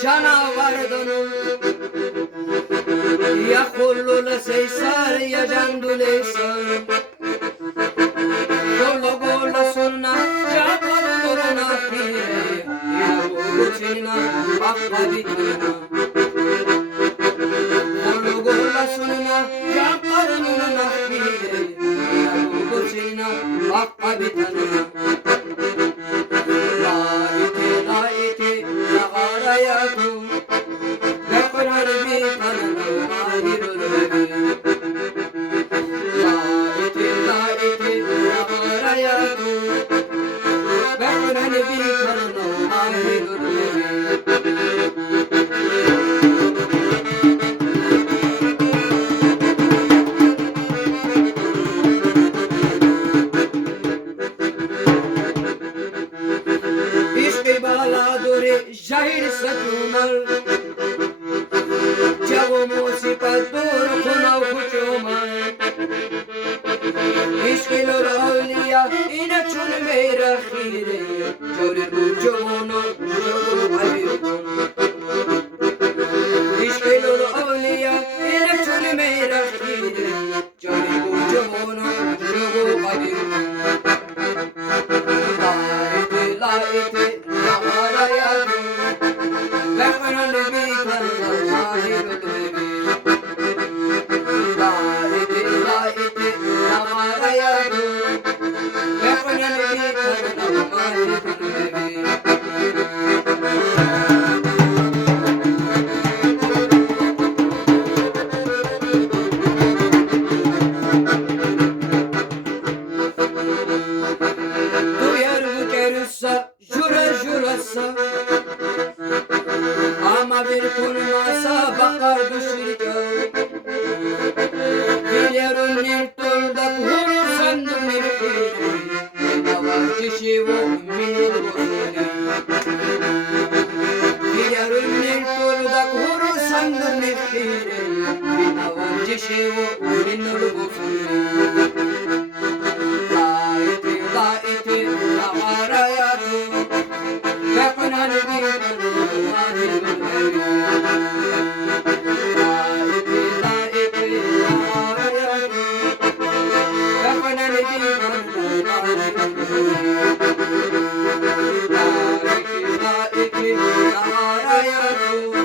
canavardanul ya kullu la seysar ya jandule sar gollo gollo sunna ya kullu na khire ya buchina bakka bitina gollo gollo sunna ya kullu na khire ya buchina bakka bitina Jahir satunal Javo mosi patur khunau kuchumal Ishqilur awliya ina chun mera khire Jorir bujono jogo bhayukun Ishqilur awliya ina chun mera khire Jorir bujono jogo bhayukun Laite naharayadu ama bir kurmasa bakar düşürke Bilerun nirtulda kuru sandım nirkiri Davar kişivu minil bozuli Bilerun nirtulda kuru sandım nirkiri Davar kişivu minil bozuli Laiti naharayatu Yakınan bir Narayatu